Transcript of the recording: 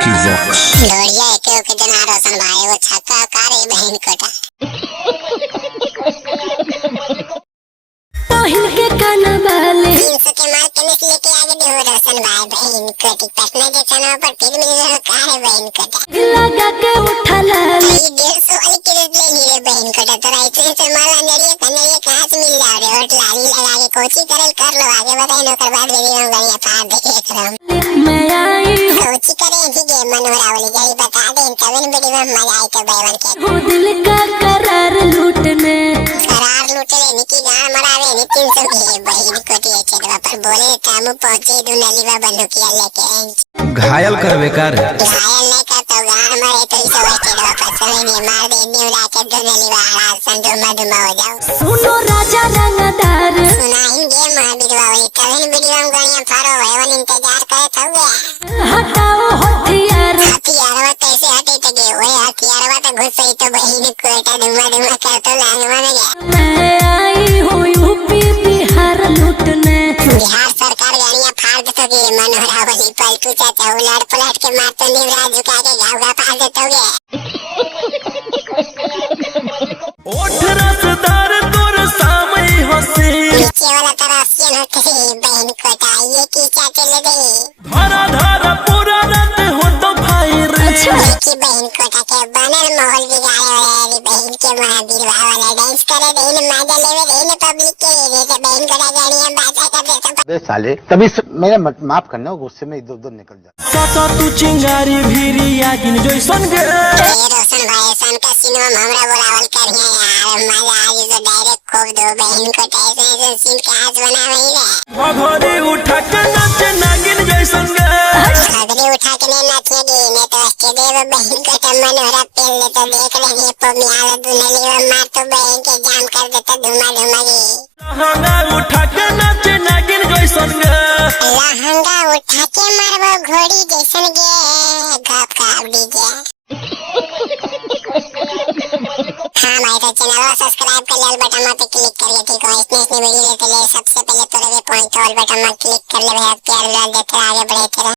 Vicky vox. लोरिया के जना रोशन भाई वो छक्का कारे बहन कोटा तोहिन के काना वाले 300 के मार के लेके आगे दे हो रोशन भाई बहन कोटी पटना के चना पर फिर मिल कारे बहन कोटा लगा के उठा लाली 150 वाली के ले रे बहन कोटा तो राइट से माला नरिया कन्या कहां से मिल जाओ रे और लाली लगा के कोची करल कर लो आगे बताई नो कर बाद ले गलिया पार दे एकरम मैं आई हूँ कोची करे जी के मनोरा वाली गई बता दे कवन बड़ी में मजा आई के बैवन के वो दिल का करार लूटने करार लूटे निकी जान मरावे नि 300 की बहन कोटी चेदवा पर बोले कामू पहुंचे दुनलीवा बंदूकिया लेके घायल करवे कर घायल नहीं कर तो गान मरे तो इसे वैसे दवा पर समय नहीं मार दे न्यूरा के दुनलीवा हरा संदो मधुमा हो जाओ सुनो राजा रंगदार सुनाएंगे महावीरवा वाली कवन वीडियो में गणिया फारो वेवन इंतजार करे तो गया हटाओ हथियार हथियारवा कैसे हटे तगे ओए हथियारवा तो घुसई तो बहन कोटा दुमा कर तो लांगवा में गया मैं आई हूँ यूपी बिहार लूटने बिहार सरकार गाड़ियां फाड़ देतोगे मनोहरा वाली पलटू चाचा उलट पलट के मार तो निवरा झुका के गावड़ा फाड़ देतोगे ओठ रसदार तोर सामई हंसी नीचे वाला तरसियन होते बहन कोटा ये की चाचा ले दे धारा धारा पूरा रात हो तो भाई रे की बहन कोटा के बनल माहौल बिगाड़े वाले बहन के महावीर वाला डांस करे देन मजा लेवे देन पब्लिक के रे बहन कोटा गाड़ियां बाजा कर देता बे साले तभी मेरे माफ करना गुस्से में इधर उधर निकल जा सता तू चिंगारी भीरी आगिन जोइसन गे रोशन भाई सन का सिनेमा हमरा बोलावल करिए यार मजा आज तो डायरेक्ट खोब दो बहन को ऐसे सीन के आज बनावे रे घोड़ी उठा के नाचे नागिन जोइसन गे घघरी उठा के नहीं नाचेगी नहीं तो अस्ते देव बहन को तो मनोहरा पेल ले तो देख लेंगे पोमिया दुनली वो मार तो बहन के जाम कर देता धुमा धुमा गी लहंगा उठा के नाचे नागिन जोइसन गे लहंगा उठा के मारबो घोड़ी जैसन गे घप घप डीजे हाँ भाई तो चैनल सब्सक्राइब कर लाल बटन में क्लिक करिए ठीक है इसने वीडियो लेते ले सबसे पहले तो रे पॉइंट ऑल बटन में क्लिक कर ले भाई प्यार लाल देते आगे बढ़ते रहे।